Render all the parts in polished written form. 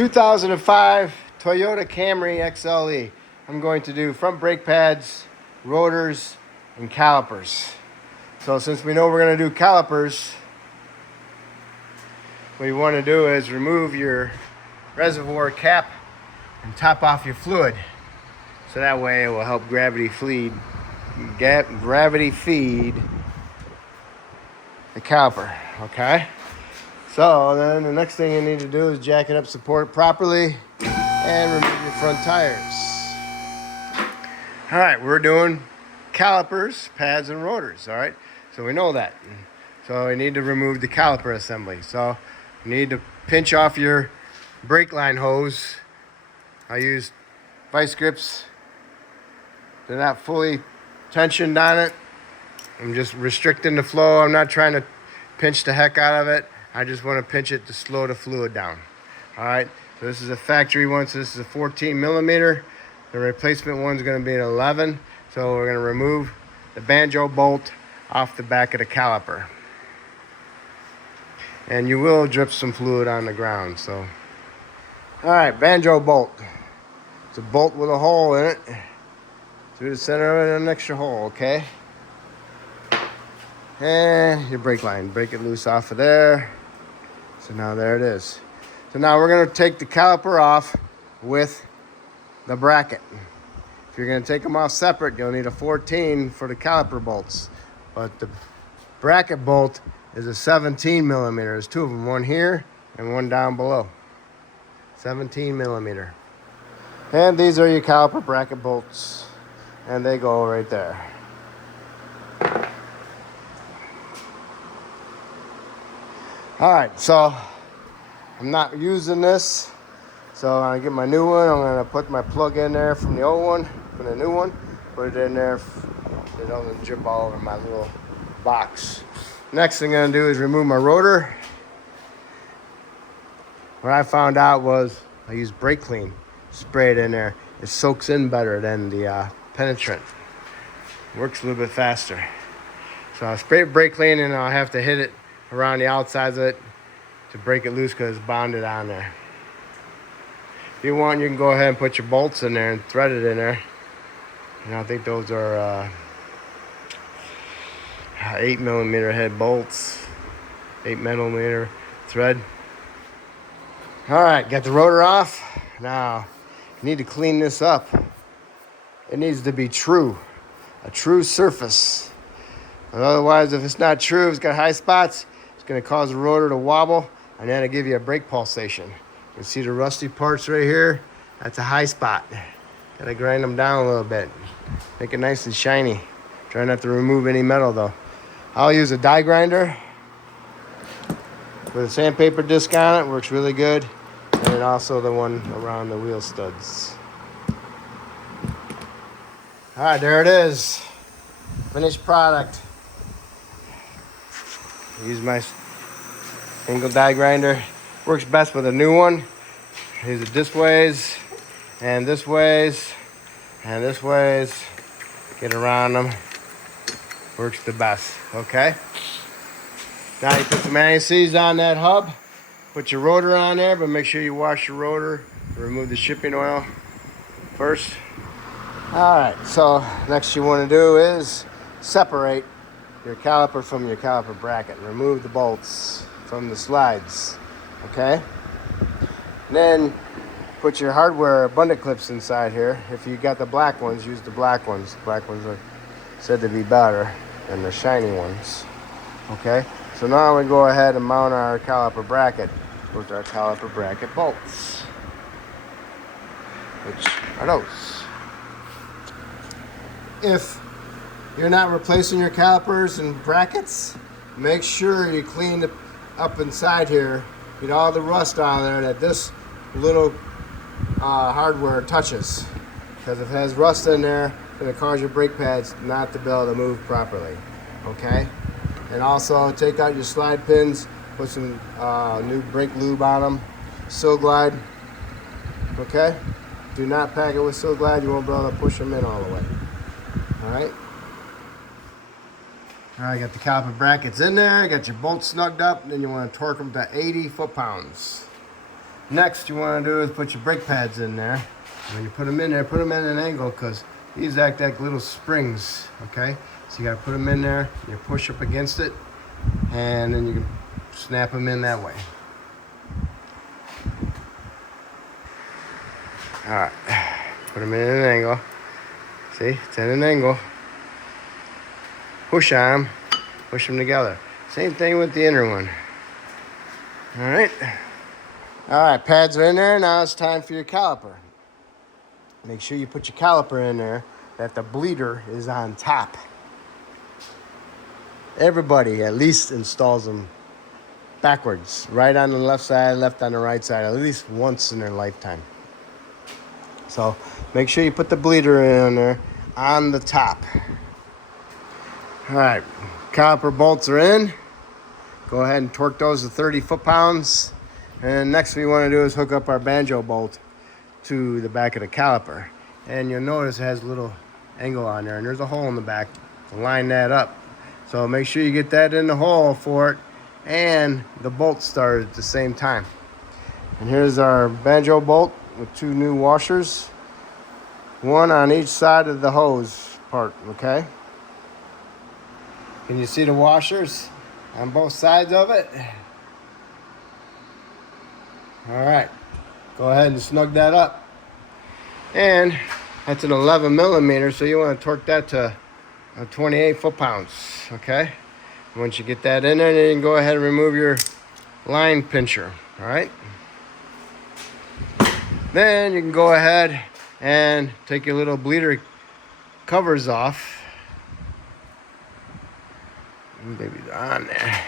2005 Toyota Camry XLE. I'm going to do front brake pads, rotors, and calipers. So since we know we're going to do calipers, what you want to do is remove your reservoir cap and top off your fluid. So that way it will help gravity feed the caliper, okay? So then the next thing you need to do is jack it up, support properly, and remove your front tires. All right, we're doing calipers, pads, and rotors, all right? So we know that. So we need to remove the caliper assembly. So you need to pinch off your brake line hose. I use vice grips. They're not fully tensioned on it. I'm just restricting the flow. I'm not trying to pinch the heck out of it. I just want to pinch it to slow the fluid down. All right, so this is a factory one, so this is a 14 millimeter. The replacement one's going to be an 11. So we're going to remove the banjo bolt off the back of the caliper. And you will drip some fluid on the ground, so. All right, banjo bolt. It's a bolt with a hole in it. Through the center of it, an extra hole, okay? And your brake line, break it loose off of there. So now there it is. So now we're gonna take the caliper off with the bracket. If you're gonna take them off separate, you'll need a 14 for the caliper bolts. But the bracket bolt is a 17 millimeter. There's two of them, one here and one down below. 17 millimeter. And these are your caliper bracket bolts. And they go right there. All right, so I'm not using this. So I'm gonna get my new one. I'm gonna put my plug in there from the old one, from the new one. Put it in there so it doesn't drip all over my little box. Next thing I'm gonna do is remove my rotor. What I found out was I use brake clean, spray it in there. It soaks in better than the penetrant. Works a little bit faster. So I'll spray brake clean and I'll have to hit it around the outsides of it to break it loose because it's bonded on there. If you want, you can go ahead and put your bolts in there and thread it in there. And I think those are 8 millimeter head bolts, 8 millimeter thread. All right, got the rotor off. Now, you need to clean this up. It needs to be true, a true surface. Otherwise, if it's not true, if it's got high spots, it's going to cause the rotor to wobble, and then it'll give you a brake pulsation. You can see the rusty parts right here. That's a high spot. Got to grind them down a little bit. Make it nice and shiny. Try not to remove any metal, though. I'll use a die grinder with a sandpaper disc on it. Works really good. And also the one around the wheel studs. All right, there it is. Finished product. Use my angle die grinder. Works best with a new one. Use it this ways, and this ways, and this ways. Get around them. Works the best, okay? Now you put some anti-seize on that hub. Put your rotor on there, but make sure you wash your rotor. Remove the shipping oil first. All right, so next you want to do is separate your caliper from your caliper bracket. Remove the bolts from the slides, okay? And then put your hardware abundant clips inside here. If you got the black ones, use the black ones. The black ones are said to be better than the shiny ones, okay? So now we go ahead and mount our caliper bracket with our caliper bracket bolts, which are those. If you're not replacing your calipers and brackets, make sure you clean it up inside here. Get all the rust out of there that this little hardware touches. Because if it has rust in there, it's going to cause your brake pads not to be able to move properly. Okay? And also take out your slide pins, put some new brake lube on them. Sil-Glide. Okay? Do not pack it with Sil-Glide, you won't be able to push them in all the way. Alright? Alright, got the caliper brackets in there, got your bolts snugged up, and then you want to torque them to 80 foot-pounds. Next, you want to do is put your brake pads in there. When you put them in there, put them at an angle because these act like little springs, okay? So you got to put them in there, you push up against it, and then you can snap them in that way. All right, put them in an angle. See, it's at an angle. Push on them, push them together. Same thing with the inner one. All right. All right, pads are in there. Now it's time for your caliper. Make sure you put your caliper in there that the bleeder is on top. Everybody at least installs them backwards. Right on the left side, left on the right side, at least once in their lifetime. So make sure you put the bleeder in there on the top. All right, caliper bolts are in. Go ahead and torque those to 30 foot-pounds. And next we want to do is hook up our banjo bolt to the back of the caliper. And you'll notice it has a little angle on there, and there's a hole in the back to line that up. So make sure you get that in the hole for it, and the bolt started at the same time. And here's our banjo bolt with 2 new washers, 1 on each side of the hose part, okay? Can you see the washers on both sides of it? All right, go ahead and snug that up. And that's an 11 millimeter, so you want to torque that to 28 foot-pounds, okay? Once you get that in there, then you can go ahead and remove your line pincher, all right? Then you can go ahead and take your little bleeder covers off. Maybe they're on there.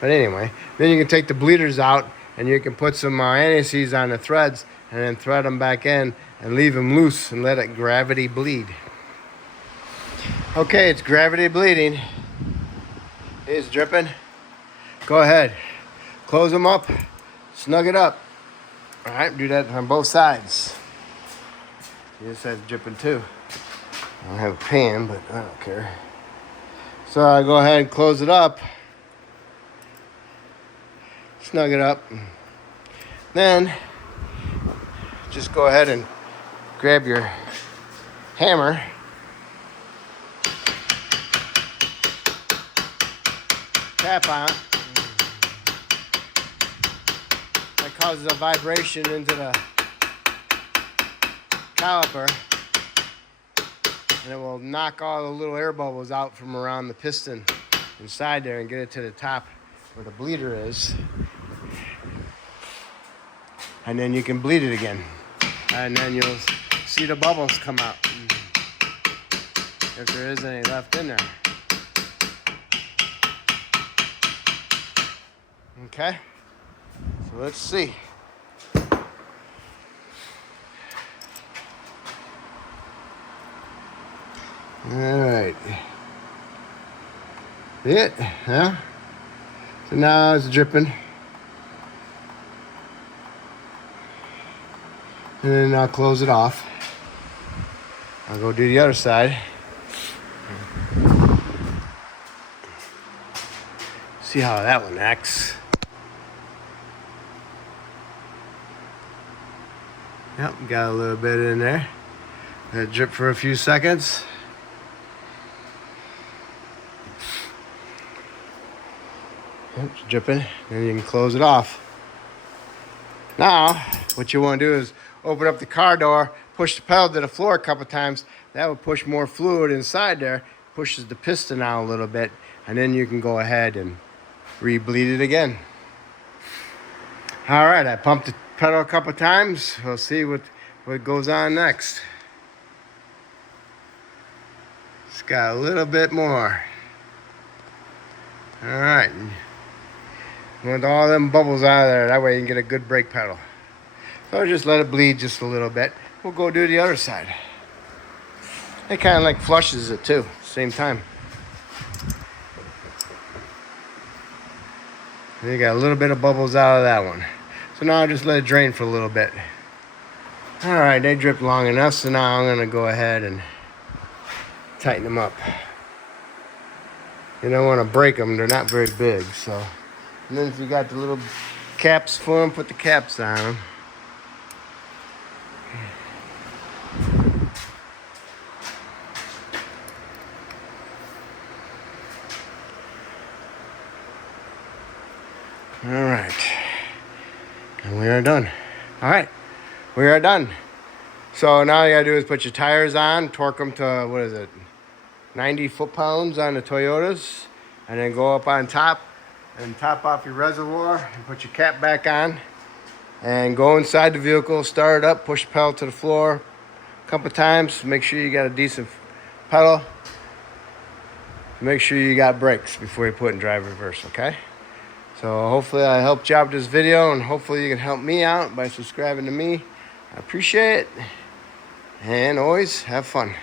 But anyway, then you can take the bleeders out and you can put some anti-seize on the threads and then thread them back in and leave them loose and let it gravity bleed. Okay, it's gravity bleeding. It's dripping. Go ahead, close them up, snug it up. All right, do that on both sides. This side's dripping too. I don't have a pan, but I don't care. So I go ahead and close it up. Snug it up. Then just go ahead and grab your hammer. Tap on it. That causes a vibration into the caliper, and it will knock all the little air bubbles out from around the piston inside there and get it to the top where the bleeder is. And then you can bleed it again. And then you'll see the bubbles come out, if there is any left in there. Okay, so let's see. All right. See it? Yeah? So now it's dripping. And then I'll close it off. I'll go do the other side. See how that one acts. Yep, got a little bit in there. Let it drip for a few seconds. Yep, it's dripping. Then you can close it off. Now, what you want to do is open up the car door, push the pedal to the floor a couple times. That will push more fluid inside there, pushes the piston out a little bit, and then you can go ahead and re-bleed it again. All right, I pumped the pedal a couple times. We'll see what goes on next. It's got a little bit more. All right. Want all them bubbles out of there. That way you can get a good brake pedal. So just let it bleed just a little bit. We'll go do the other side. It kind of like flushes it too, same time. And you got a little bit of bubbles out of that one. So now I'll just let it drain for a little bit. All right, they dripped long enough, so now I'm gonna go ahead and tighten them up. You don't want to break them, they're not very big, so. And then if you got the little caps for them, put the caps on them. All right, and we are done. All right, we are done. So now you gotta do is put your tires on, torque them to, what is it, 90 foot-pounds on the Toyotas, and then go up on top and top off your reservoir and put your cap back on and go inside the vehicle, start it up, push the pedal to the floor a couple times. Make sure you got a decent pedal. Make sure you got brakes before you put in drive reverse, okay? So hopefully I helped you out with this video, and hopefully you can help me out by subscribing to me. I appreciate it, and always have fun.